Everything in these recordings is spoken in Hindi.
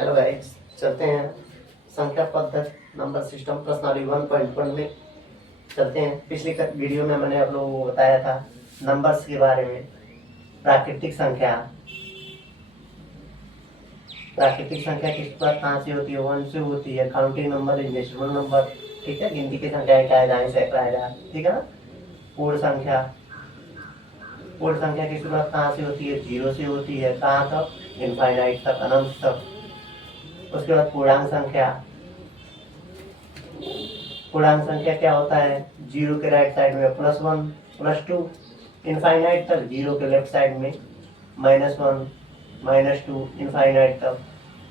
हेलो गाइस, चलते हैं संख्या पद्धति नंबर सिस्टम प्रश्नावली 1.1 में चलते हैं। पिछली वीडियो में मैंने आप लोगों को बताया था नंबर्स के बारे में। प्राकृतिक संख्या किस पर कहाँ से होती है? 1 से होती है। Counting number is natural number, ठीक है। गिनती की संख्या क्या है? दाएं से आएगा, ठीक है ना। पूर्ण संख्या की शुरुआत कहाँ से होती है? 0 से होती है। कहाँ तक? इनफाइनाइट तक, अनंत तक। उसके बाद पूर्णांक संख्या क्या होता है? 0 के राइट साइड में +1 +2, इनफाइनाइट तक। 0 के लेफ्ट साइड में -1 -2, इनफाइनाइट तक।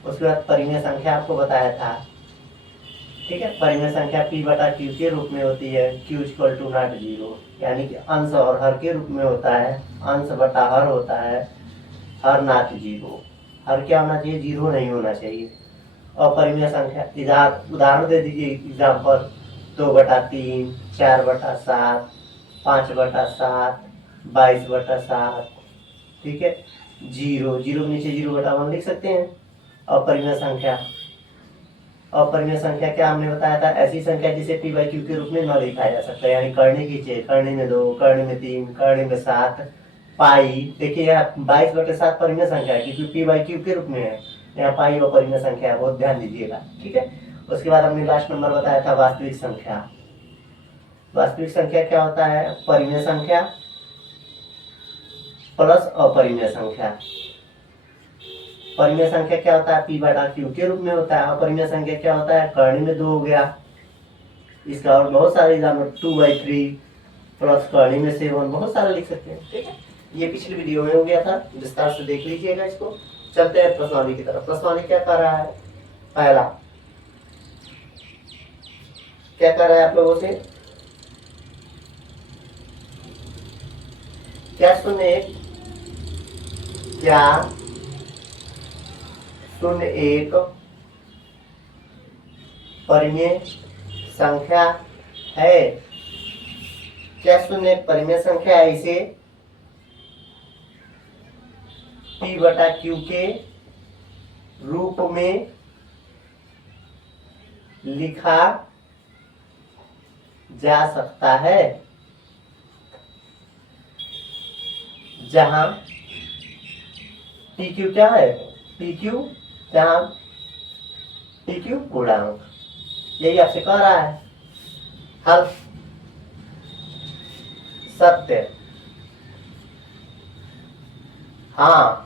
उसके बाद परिमेय संख्या आपको बताया था, ठीक है। परिमेय संख्या P/Q के रूप में होती है। Q = not 0, यानी कि अंश और हर के रूप में होता है। अंश बटा हर होता है, हर not 0। हर क्या होना चाहिए? 0 नहीं होना चाहिए। और परिमेय संख्या उदाहरण दे दीजिए। एग्जाम्पल 2/3, 4/7, 5/7, 22/7, ठीक है। 0 के नीचे 0/1 लिख सकते हैं। अपरिमेय संख्या क्या हमने बताया था? ऐसी संख्या जिसे P/Q के रूप में न लिखा जा सकता, यानी करने की चीज, करने में 2, करने में 3, करने में 7। पाई देखिए यहाँ 22/7 परिमेय संख्या है क्योंकि P/Q के रूप में है। यहाँ पाई अपरिमेय संख्या है, बहुत ध्यान दीजिएगा, ठीक है। उसके बाद हमने लास्ट नंबर बताया था वास्तविक संख्या। वास्तविक संख्या क्या होता है? परिमेय संख्या प्लस अपरिमेय संख्या। परिमेय संख्या क्या होता है? P/Q के रूप में होता है। अपरिमेय संख्या क्या होता है? करने में 2 हो गया। इसका और बहुत सारे एग्जाम्पल 2/3 प्लस करने में 7, बहुत सारे लिख सकते हैं, ठीक है। ये पिछली वीडियो में हो गया था, विस्तार से देख लीजिएगा इसको। चलते हैं प्रश्नावली की तरफ। प्रश्नावली क्या कर रहा है? पहला क्या कर रहा है आप लोगों से? क्या 01 परिमेय संख्या है? क्या 01 परिमेय संख्या है? इसे P/Q के रूप में लिखा जा सकता है, जहां PQ क्या है? जहां PQ पूर्णांक, यही आपसे कह रहा है। हल सत्य, हाँ।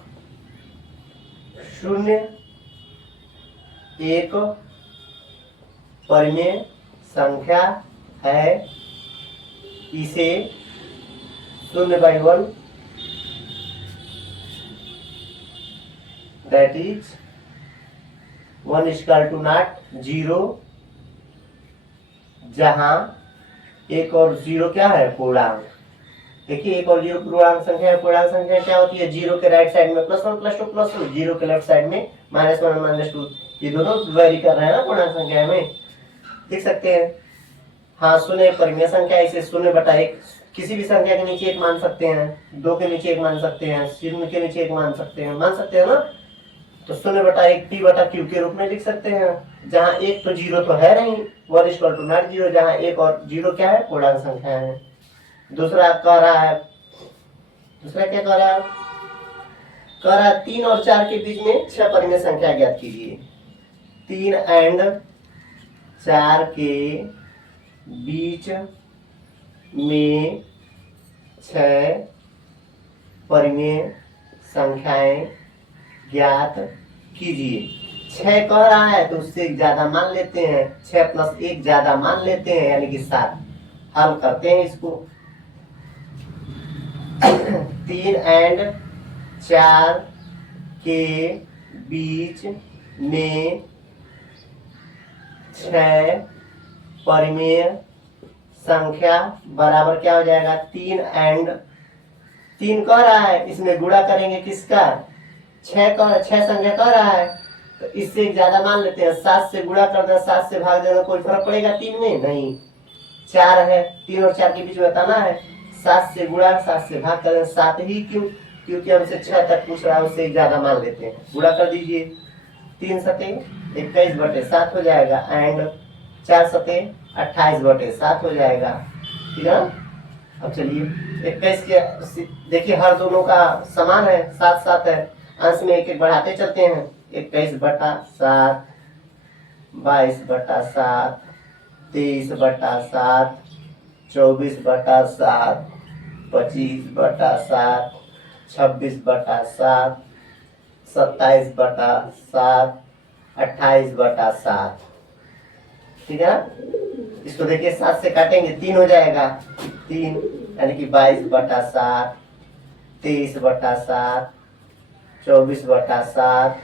01 परिमेय संख्या है। इसे 0/1 that is 1 = not 0, जहां 1 और 0 क्या है? पूर्णांक। देखिए 1 और 0 पूर्णांक संख्या है। पूर्णांक संख्या क्या होती है? 0 के राइट साइड में +1 +2 +2, 0 के लेफ्ट साइड में -1 -2। ये दोनों वेरी कर रहे हैं ना पूर्णांक संख्या में, देख सकते हैं। हाँ, 0 परिमेय संख्या। इसे 0/1 किसी भी संख्या के नीचे 1 मान सकते हैं, 2 के नीचे 1 मान सकते हैं, 0 के नीचे 1 मान सकते हैं ना। तो 0/1 P/Q के रूप में लिख सकते हैं, जहां 1 तो 0 तो है नहीं, 1 = not 0, जहां 1 और 0 क्या है? पूर्णांक संख्या है। दूसरा क्या कह रहा है? 3 और 4 के बीच में 6 परिमेय संख्या ज्ञात कीजिए। 3 और 4 के बीच में 6 परिमेय संख्याएं ज्ञात कीजिए। 6 कह रहा है तो उससे ज्यादा मान लेते हैं, 6 + 1 ज्यादा मान लेते हैं, यानी कि 7। हल करते हैं इसको। 3 और 4 के बीच में 6 परिमेय संख्या बराबर क्या हो जाएगा? 3 कह रहा है, इसमें गुणा करेंगे किसका? 6 संख्या कह रहा है तो इससे ज्यादा मान लेते हैं। 7 से गुणा कर देना, 7 से भाग देना, कोई फर्क पड़ेगा 3 में? नहीं। 4 है, 3 और 4 के बीच में बताना है। 7 से गुणा, 7 से भाग कर 7 ही क्यों? क्योंकि हमसे 6 तक पूछ रहा है, उससे ज्यादा मान लेते हैं। गुणा कर दीजिए। 3 सते 21/7 हो जाएगा एंड 4 सते 28/7 हो जाएगा, ठीक है ना। अब चलिए 21 के देखिए हर दोनों का समान है, 7 है, अंश में एक एक बढ़ाते चलते हैं। 21/7, 22/7, 23/7, 24/7, 25/7, 26/7, 27/7, 28/7, ठीक है ना। इसको देखिए 7 से काटेंगे 3 हो जाएगा, 3 यानी कि 22/7, 23/7, 24/7,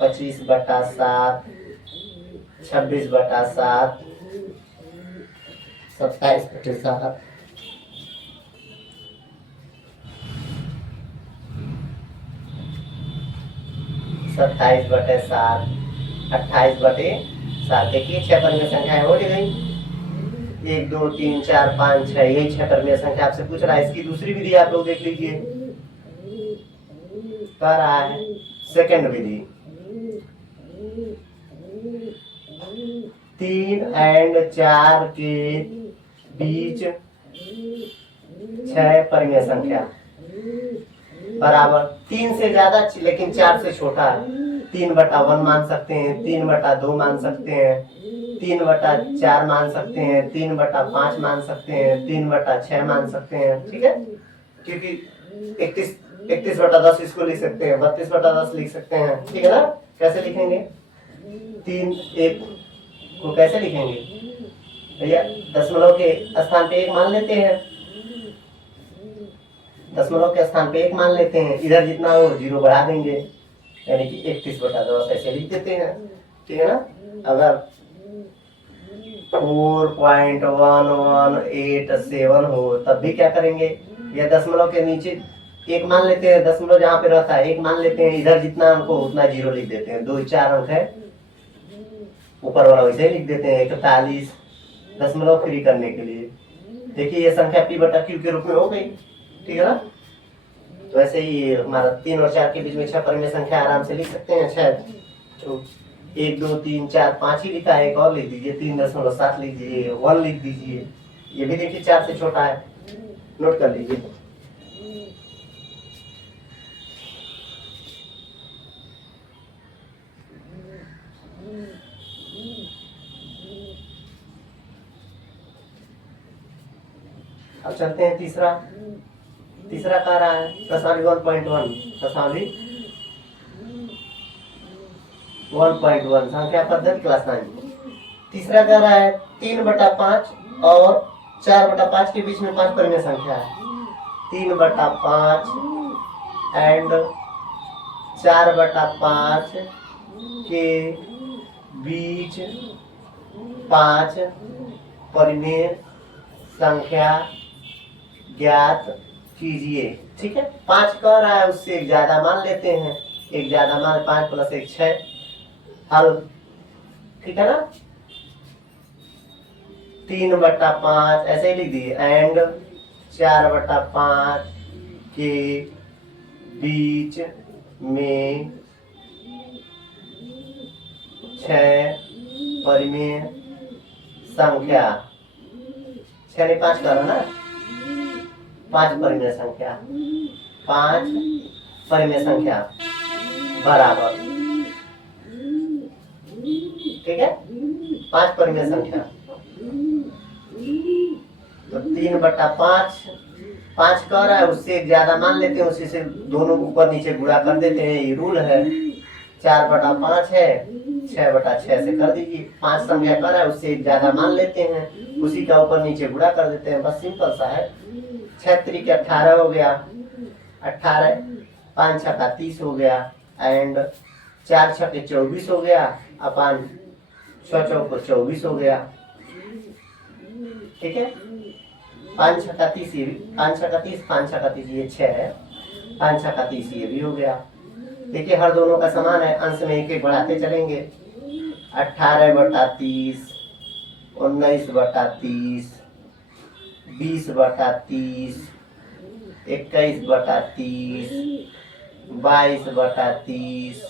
25/7, 26/7, 27/7, 27/7, 28/7। देखिए 6 परिमेय संख्याएं हो गई, 1 2 3 4 5 6, यही 6 परिमेय संख्या आपसे पूछ रहा है। इसकी दूसरी विधि आप लोग देख लीजिए, कह रहा है सेकंड विधि, 3 एंड 4 के बीच 6 परिमेय संख्या बराबर 3 से ज्यादा लेकिन 4 से छोटा है, 3/1 मान सकते हैं, 3/2 मान सकते हैं, 3/4 मान सकते हैं, 3/5 मान सकते हैं, 3/6 मान सकते हैं, ठीक है। क्योंकि 31/10 इसको लिख सकते हैं, 32/10 लिख सकते हैं, ठीक है ना। कैसे लिखेंगे 3 1 को कैसे लिखेंगे भैया, दशमलव के स्थान पे 1 मान लेते हैं, दशमलव के स्थान पे 1 मान लेते हैं, इधर जितना हो 0 बढ़ा देंगे, यानी कि 31/10 ऐसे लिख देते हैं, ठीक है ना। अगर 4.1187 हो तब भी क्या करेंगे, या दशमलव के नीचे 1 मान लेते हैं, दशमलव जहाँ पे रहता है 1 मान लेते हैं, इधर जितना अंक हो उतना 0 लिख देते हैं, 2 4 अंक है, ऊपर वाला वैसे ही लिख देते हैं 41 दशमलव फ्री करने के लिए। देखिए ये संख्या p/q के रूप में हो गई, ठीक है ना। तो ऐसे ही हमारा 3 और 4 के बीच में 6 परिमेय संख्या आराम से लिख सकते हैं। शायद तो 1 2 3 4 5 ही लिखा है, एक और लिख दीजिए, 3.7 लिख दीजिए, 1 लिख दीजिए, ये भी देखिए 4 से छोटा है, नोट कर लीजिए। अब चलते हैं तीसरा कह रहा है प्रश्नावली 1.1, प्रश्नावली 1.1 संख्या पद्धति क्लास 9। तीसरा कह रहा है 3/5 और 4/5 के बीच में 5 परिमेय संख्या है, 3/5 एंड 4/5 के बीच 5 परिमेय संख्या ज्ञात कीजिए, ठीक है। 5 कह रहा है, उससे एक ज्यादा मान लेते हैं, एक ज्यादा मान 5 + 1 6, हल, ठीक है ना। 3/5 ऐसे ही लिख दिए एंड 4/5 के बीच में 6 परिमेय संख्या, 6 नहीं 5 करो ना, 5 परिमेय संख्या, 5 परिमेय संख्या बराबर, ठीक है, 5 परिमेय संख्या। तो 3/5 5 कह रहा है, उससे एक ज्यादा मान लेते हैं, उसी से दोनों ऊपर नीचे गुणा कर देते हैं, ये रूल है। 4/5 है, 6/6 से कर दीजिए, 5 संख्या कर रहा है, उससे एक ज्यादा मान लेते हैं, उसी का ऊपर नीचे गुणा कर देते हैं, बस सिंपल सा है। 6 3 के 18 हो गया, 18 5 6 का 30 हो गया एंड 4 6 के 24 हो गया, अपन 6 4 को 24 हो गया, ठीक है। 5 6 का 30, 5 6 का 30, 5 6 का 30 ये 6 है, 5 6 का 30 ये भी हो गया। देखिए हर दोनों का समान है, अंश में एक एक बढ़ाते चलेंगे। 18/30, 19/30, 20/30, 21/30, 22/30,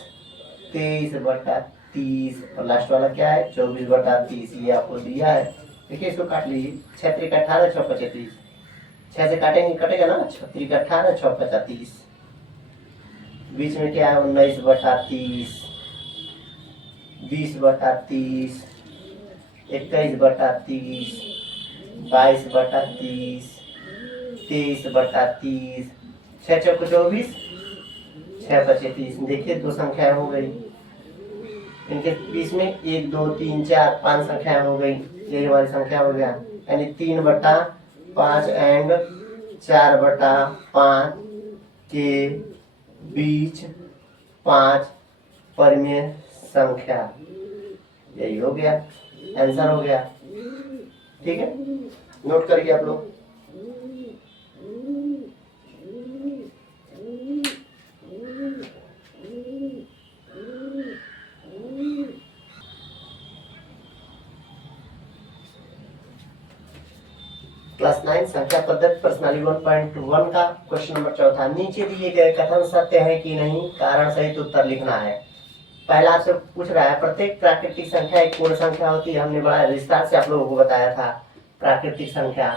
23/30 और लास्ट वाला क्या है 24/30, ये आपको दिया है। देखिए इसको काट लीजिए, 6 3 18 6 25, 6 से काटेंगे कटेगा ना, 6 3 18 6 35, बीच में क्या है 19/30, 20/30, 21/30, 22/30, 23/30, 6 चौको 24, 6 5 30। देखिए 2 संख्याएं हो गई, इनके बीच में 1 2 3 4 5 संख्याएं हो गई, ये हमारी संख्या हो गया, यानी 3/5 एंड 4/5 के बीच 5 परिमेय संख्या, यही हो गया आंसर हो गया। ठीक है, नोट करिए आप लोग। क्लास 9 संख्या पद्धति प्रश्नावली 1.1 का क्वेश्चन नंबर 4 नीचे दिए गए कथन सत्य है कि नहीं, कारण सहित उत्तर लिखना है। पहला आपसे पूछ रहा है प्रत्येक प्राकृतिक संख्या एक पूर्ण संख्या होती है। हमने बड़ा विस्तार से आप लोगों को बताया था, प्राकृतिक संख्या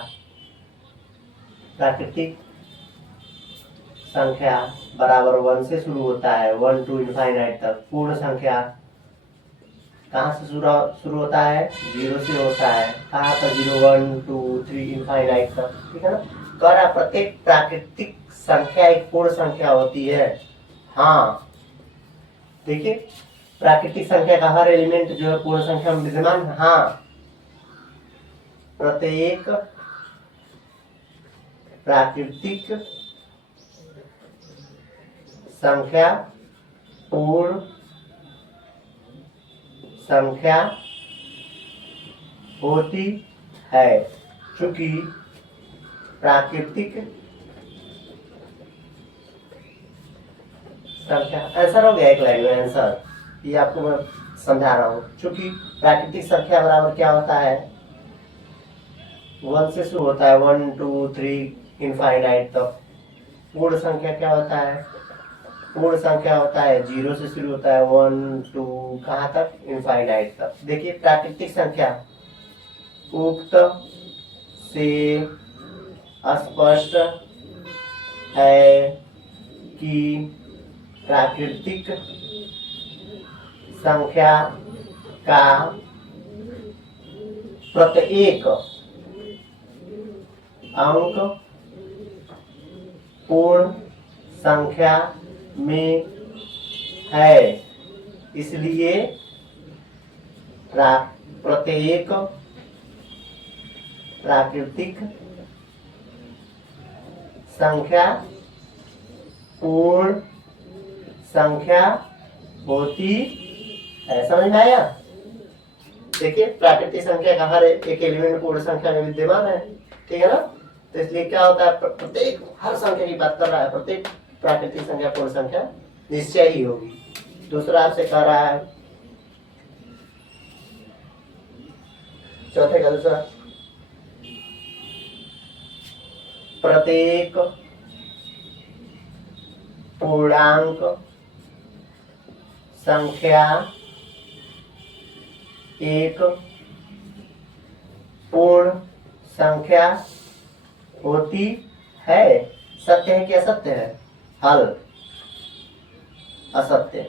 बराबर 1 से शुरू होता है, 1 to इनफाइनाइट तक। पूर्ण संख्या कहाँ से शुरू होता है, 0 से होता है। कहाँ पर 0 1 2 3 इनफाइनाइट तक, ठीक है ना। कह रहा प्रत्येक प्राकृतिक संख्या एक पूर्ण संख्या होती है। हाँ देखिए, प्राकृतिक संख्या का हर एलिमेंट जो है पूर्ण संख्या में विद्यमान है। हाँ, प्रत्येक प्राकृतिक संख्या पूर्ण संख्या होती है, चूंकि प्राकृतिक संख्या, आंसर हो गया एक लाइन में आंसर, ये आपको मैं समझा रहा हूँ। चूंकि प्राकृतिक संख्या बराबर क्या होता है, 1 से शुरू होता है, 1 2 3 इनफाइनाइट तक। पूर्ण संख्या क्या होता है, पूर्ण संख्या होता है 0 से शुरू होता है, 1 2 कहाँ तक, इनफाइनाइट तक। देखिए प्राकृतिक संख्या उक्त से स्पष्ट है कि प्राकृतिक संख्या का प्रत्येक अंक पूर्ण संख्या में है, इसलिए प्रत्येक प्राकृतिक संख्या पूर्ण संख्या होती है। समझ में आया। देखिए प्राकृतिक संख्या का हर एक एलिमेंट पूर्ण संख्या में विद्यमान है, ठीक है ना। तो इसलिए क्या होता है, प्रत्येक हर संख्या की बात कर रहा है, प्रत्येक प्राकृतिक संख्या पूर्ण संख्या निश्चय ही होगी। दूसरा आपसे कह रहा है, चौथे का दूसरा, प्रत्येक पूर्णांक संख्या एक पूर्ण संख्या होती है। सत्य है कि असत्य है, हल असत्य,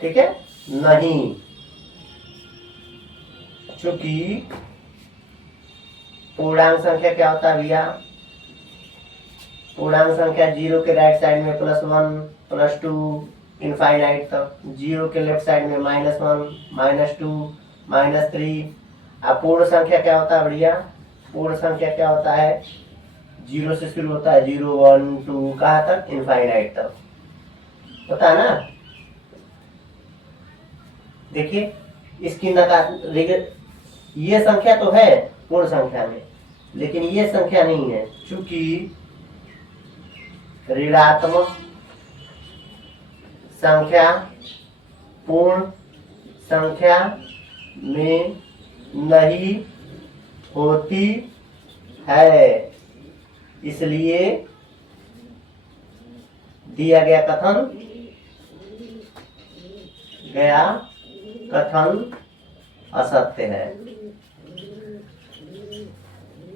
ठीक है। नहीं, चूंकि पूर्णांक संख्या क्या होता है भैया, पूर्णांक संख्या 0 के राइट साइड में +1 +2 इनफाइनाइट तक, 0 के लेफ्ट साइड में -1 -2 -3। अब पूर्ण संख्या क्या होता है भैया, पूर्ण संख्या क्या होता है, 0 से शुरू होता है, 0 1 2 कहाँ तक, इनफाइनाइट तक होता है ना। देखिए इसकी नकार, ये संख्या तो है पूर्ण संख्या में, लेकिन ये संख्या नहीं है, चूंकि ऋणात्मक संख्या पूर्ण संख्या में नहीं होती है, इसलिए दिया गया कथन गया कथन असत्य है।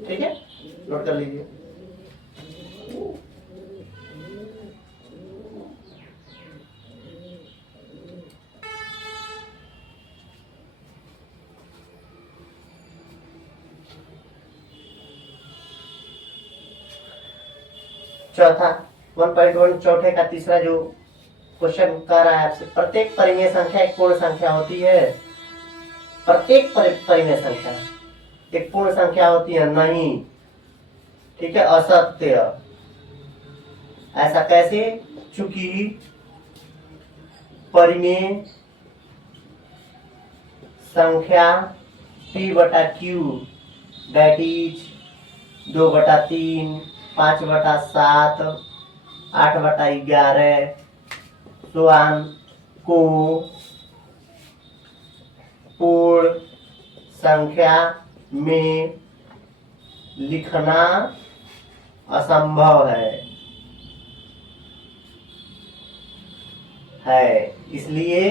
ठीक है, नोट कर लीजिए। चौथा 1.1 चौथे का तीसरा जो क्वेश्चन कर रहा है आपसे, प्रत्येक परिमेय संख्या एक पूर्ण संख्या होती है। प्रत्येक परिमेय संख्या एक पूर्ण संख्या होती है नहीं। ठीक है, असत्य। ऐसा कैसे? चूंकि परिमेय संख्या p/q दैट इज 2/3, 5/7, 8/11 स्वान को पूर्ण संख्या में लिखना असंभव है। इसलिए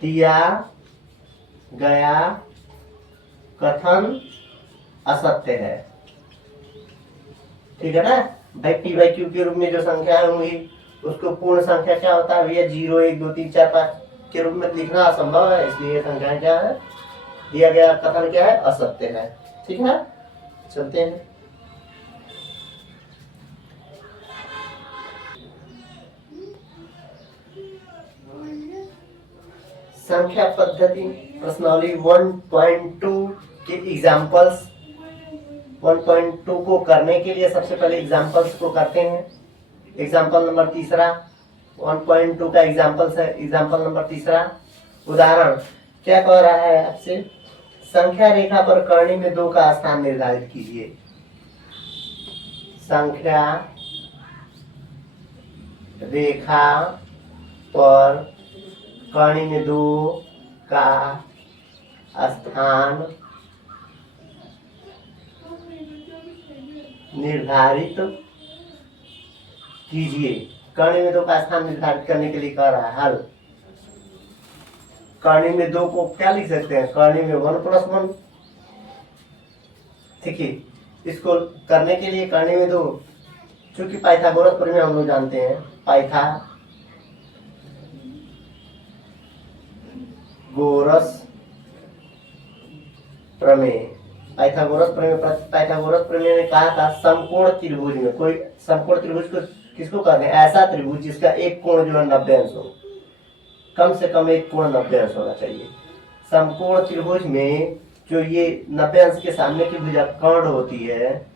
दिया गया कथन असत्य है। ठीक है ना भाई, p/q के रूप में जो संख्या होंगी उसको पूर्ण संख्या क्या होता है भैया? 0, 1, 2, 3, 4, 5 के रूप में लिखना असंभव है। इसलिए संख्या क्या है? दिया गया कथन क्या है? असत्य है। ठीक है, चलते हैं। संख्या पद्धति प्रश्नावली 1.2 के एग्जाम्पल्स। 1.2 को करने के लिए सबसे पहले एग्जाम्पल्स को करते हैं। एग्जाम्पल नंबर तीसरा 1.2 का एग्जाम्पल्स है। एग्जाम्पल नंबर तीसरा उदाहरण क्या कह रहा है आपसे? संख्या रेखा पर कर्ण में 2 का स्थान निर्धारित कीजिए। संख्या रेखा पर कर्ण में 2 का स्थान निर्धारित कीजिए। कर्ण में 2 का स्थान निर्धारित करने के लिए कह रहा है हल। कर्ण में 2 को क्या लिख सकते हैं? कर्ण में 1+1। ठीक है, इसको करने के लिए कर्ण में 2, चूंकि पाइथागोरस प्रमेय हम लोग जानते हैं। पाइथागोरस प्रमेय ने कहा था समकोण त्रिभुज में, कोई समकोण त्रिभुज को किसको कहते हैं? ऐसा त्रिभुज जिसका एक कोण जो है 90 अंश हो। कम से कम एक कोण 90 अंश होना चाहिए। समकोण त्रिभुज में जो ये 90 अंश के सामने की भुजा कर्ण होती है,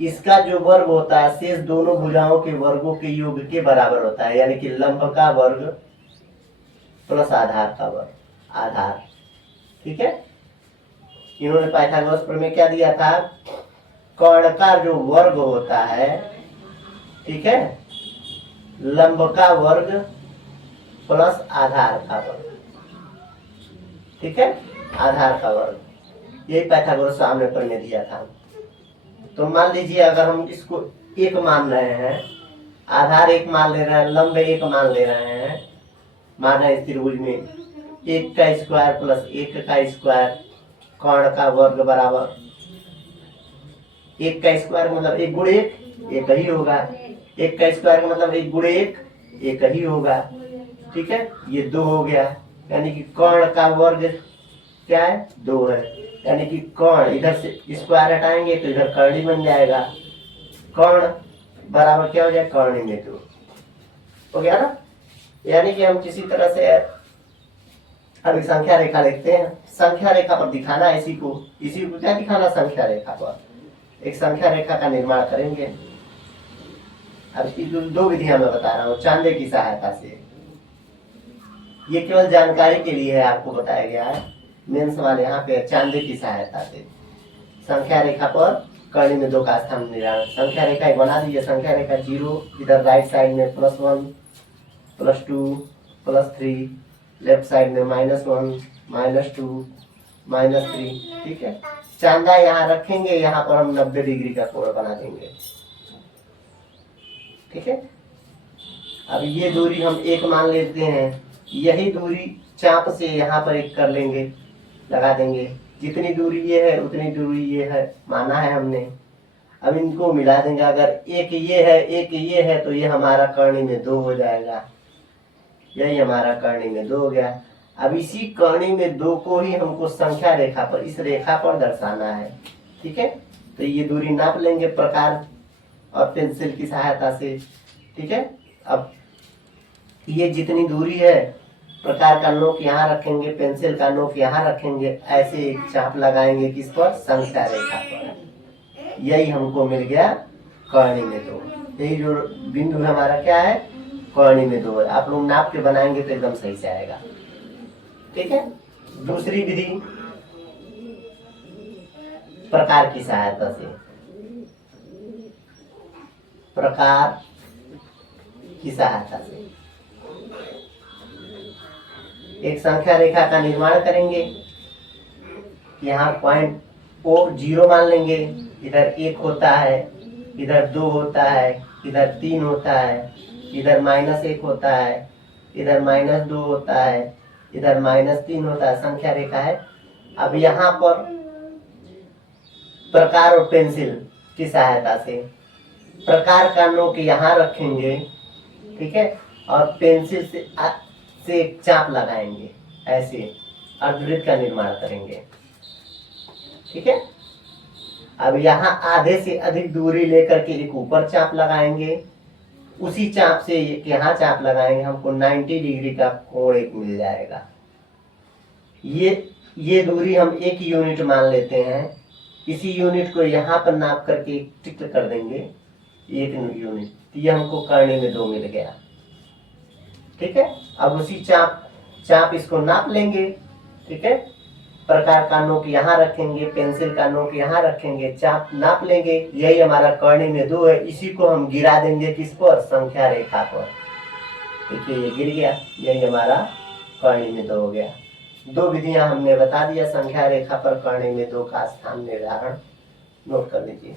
इसका जो वर्ग होता है शेष दोनों भुजाओं के वर्गों के योग के बराबर होता है। यानी कि लंब का वर्ग प्लस आधार का वर्ग। आधार, ठीक है। इन्होंने पाइथागोरस प्रमेय क्या दिया था? कर्ण का जो वर्ग होता है, ठीक है, लंब का वर्ग प्लस आधार का वर्ग। ठीक है, आधार का वर्ग। यही पाइथागोरस हमने प्रमेय दिया था। तो मान लीजिए अगर हम इसको 1 मान रहे हैं, आधार 1 मान ले रहे हैं, लंब 1 मान ले रहे हैं, मान है इस त्रिभुज में 1 का स्क्वायर प्लस 1 का स्क्वायर कर्ण का वर्ग बराबर 1 का स्क्वायर मतलब 1 गुणे 1 ही होगा। 1 का स्क्वायर का मतलब 1 गुणे 1 ही होगा। ठीक है, ये 2 हो गया। यानी कि कर्ण का वर्ग क्या है? 2 है। यानी कि कर्ण इधर से स्क्वायर हटाएंगे तो इधर कर्ण बन जाएगा। कर्ण बराबर क्या हो जाए? कर्ण में 2 हो गया ना। यानी कि हम किसी तरह से अभी संख्या रेखा लिखते हैं। संख्या रेखा पर दिखाना है इसी को क्या दिखाना? संख्या रेखा पर एक संख्या रेखा का निर्माण करेंगे। अब इसकी 2 विधियां मैं बता रहा हूँ चांदे की सहायता से। ये केवल जानकारी के लिए है, आपको बताया गया है। मेन सवाल यहाँ पे चांदे की सहायता से संख्या रेखा पर कर्ण में 2 का स्थान निर्धारण। संख्या रेखा बना दीजिए। संख्या रेखा 0, इधर राइट साइड में +1, +2, +3, लेफ्ट साइड में -1, -2, -3। ठीक है, चांदा यहाँ रखेंगे, यहाँ पर हम 90 डिग्री का कोण बना देंगे। ठीक है, अब ये दूरी हम 1 मान लेते हैं, यही दूरी चाप से यहाँ पर 1 कर लेंगे, लगा देंगे। जितनी दूरी ये है उतनी दूरी ये है, माना है हमने। अब इनको मिला देंगे, अगर एक ये है एक ये है तो ये हमारा करनी में 2 हो जाएगा, यही हमारा करनी में 2 हो गया। अब इसी करनी में 2 को ही हमको संख्या रेखा पर, इस रेखा पर दर्शाना है, ठीक है। तो ये दूरी नाप लेंगे प्रकार और पेंसिल की सहायता से, ठीक है। अब ये जितनी दूरी है, प्रकार का नोक यहाँ रखेंगे, पेंसिल का नोक यहाँ रखेंगे, ऐसे एक चाप लगाएंगे किस पर, संख्या रेखा पर। यही हमको मिल गया करनी में 2। यही जो बिंदु हमारा क्या है, करनी में 2 है। आप लोग नाप के बनाएंगे तो एकदम सही से आएगा, ठीक है। दूसरी विधि प्रकार की सहायता से, प्रकार की सहायता से एक संख्या रेखा का निर्माण करेंगे। यहाँ पॉइंट को 0 मान लेंगे, इधर 1 होता है, इधर 2 होता है, इधर 3 होता है, इधर -1 होता है, इधर -2 होता है, इधर -3 होता है, संख्या रेखा है। अब यहाँ पर प्रकार और पेंसिल की सहायता से प्रकार का नोक यहाँ रखेंगे, ठीक है, और पेंसिल से एक चाप लगाएंगे, ऐसे अर्धवृत्त का निर्माण करेंगे, ठीक है। अब यहाँ आधे से अधिक दूरी लेकर के एक ऊपर चाप लगाएंगे, उसी चाप से यहाँ चाप लगाएंगे, हमको 90 डिग्री का कोण एक मिल जाएगा। ये दूरी हम 1 यूनिट मान लेते हैं। इसी यूनिट को यहाँ पर नाप करके टिक कर देंगे, 1 यूनिट, तो ये हमको करनी में 2 मिल गया, ठीक है। अब उसी चाप इसको नाप लेंगे, ठीक है। प्रकार का नोक यहाँ रखेंगे, पेंसिल का नोक यहाँ रखेंगे, चाप नाप लेंगे, यही हमारा करनी में 2 है। इसी को हम गिरा देंगे किस पर, संख्या रेखा पर। देखिए ये गिर गया, यही हमारा करनी में 2 हो गया। 2 विधियां हमने बता दिया संख्या रेखा पर करनी में 2 का स्थान निर्धारण, नोट कर लीजिए।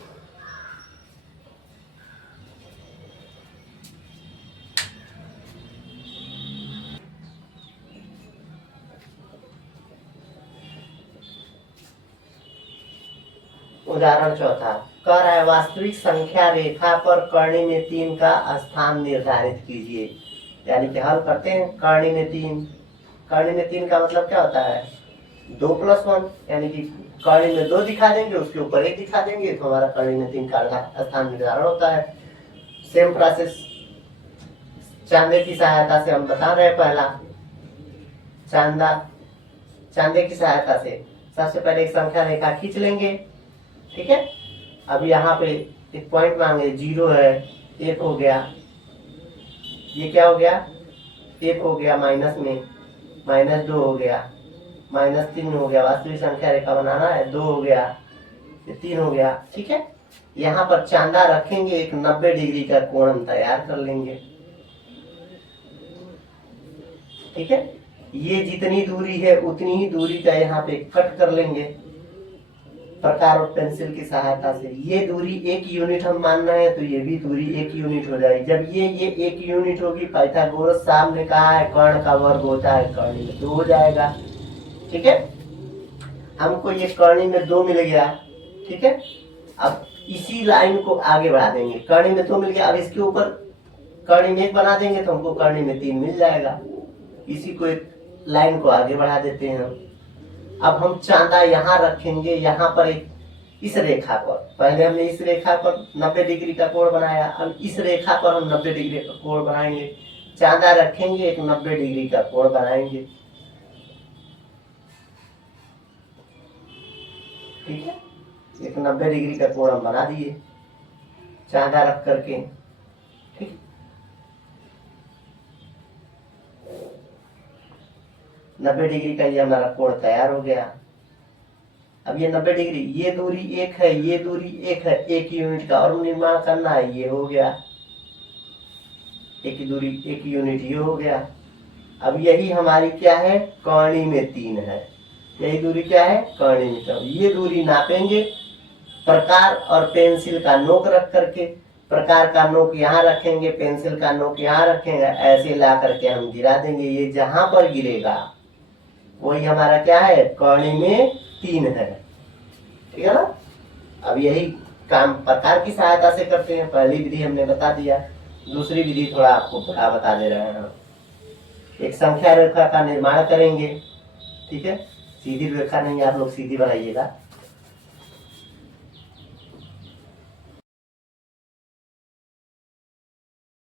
उदाहरण चौथा कह रहा है, वास्तविक संख्या रेखा पर करनी में 3 का स्थान निर्धारित कीजिए। यानी कि हल करते हैं, करनी में 3, करनी में 3 का मतलब क्या होता है, 2 + 1, यानी कि करनी में 2 दिखा देंगे, उसके ऊपर 1 दिखा देंगे, तो हमारा करनी में 3 का स्थान निर्धारण होता है। सेम प्रोसेस चांदे की सहायता से हम बता रहे हैं। पहला चांदे की सहायता से सबसे पहले एक संख्या रेखा खींच लेंगे, ठीक है। अब यहाँ पे एक पॉइंट मांगे, 0 है, 1 हो गया, ये क्या हो गया, 1 हो गया, माइनस में -2 हो गया, -3 हो गया, वास्तविक संख्या रेखा बनाना है, 2 हो गया, ये 3 हो गया, ठीक है। यहाँ पर चांदा रखेंगे, एक 90 डिग्री का कोण हम तैयार कर लेंगे, ठीक है। ये जितनी दूरी है उतनी ही दूरी का यहाँ पे कट कर लेंगे प्रकार और पेंसिल की सहायता से। ये दूरी 1 यूनिट हम मान रहे हैं, तो ये भी दूरी 1 यूनिट हो जाएगी। जब ये 1 यूनिट होगी, पाइथागोरस साहब ने कहा है कर्ण का वर्ग होता है करनी में 2 हो जाएगा, ठीक है। हमको ये करनी में 2 मिल गया, ठीक है। अब इसी लाइन को आगे बढ़ा देंगे, करनी में 2 मिल गया, अब इसके ऊपर करनी में 1 बना देंगे तो हमको करनी में 3 मिल जाएगा। इसी को एक लाइन को आगे बढ़ा देते हैं। अब हम चांदा यहाँ रखेंगे, यहाँ पर एक इस रेखा पर, पहले हमने इस रेखा पर 90 डिग्री का कोण बनाया, अब इस रेखा पर हम 90 डिग्री का कोण बनाएंगे। चांदा रखेंगे, एक 90 डिग्री का कोण बनाएंगे, ठीक है। एक 90 डिग्री का कोण हम बना दिए चांदा रख करके, ठीक। 90 डिग्री का ये हमारा कोण तैयार हो गया। अब ये 90 डिग्री, ये दूरी 1 है, ये दूरी 1 है, 1 यूनिट का और निर्माण करना है, ये हो गया, एक दूरी 1 यूनिट ये हो गया। अब यही हमारी क्या है, करनी में 3 है, यही दूरी क्या है, करनी में 3। ये दूरी नापेंगे प्रकार और पेंसिल का नोक रख करके, प्रकार का नोक यहाँ रखेंगे, पेंसिल का नोक यहाँ रखेंगे, ऐसे ला करके हम गिरा देंगे। ये जहां पर गिरेगा वही हमारा क्या है, कौड़ी में 3 है। ठीक है ना। अब यही काम प्रकार की सहायता से करते हैं। पहली विधि हमने बता दिया, दूसरी विधि थोड़ा आपको बता दे रहे हैं। एक संख्या रेखा का निर्माण करेंगे। ठीक है, सीधी रेखा नहीं, आप लोग सीधी बनाइएगा।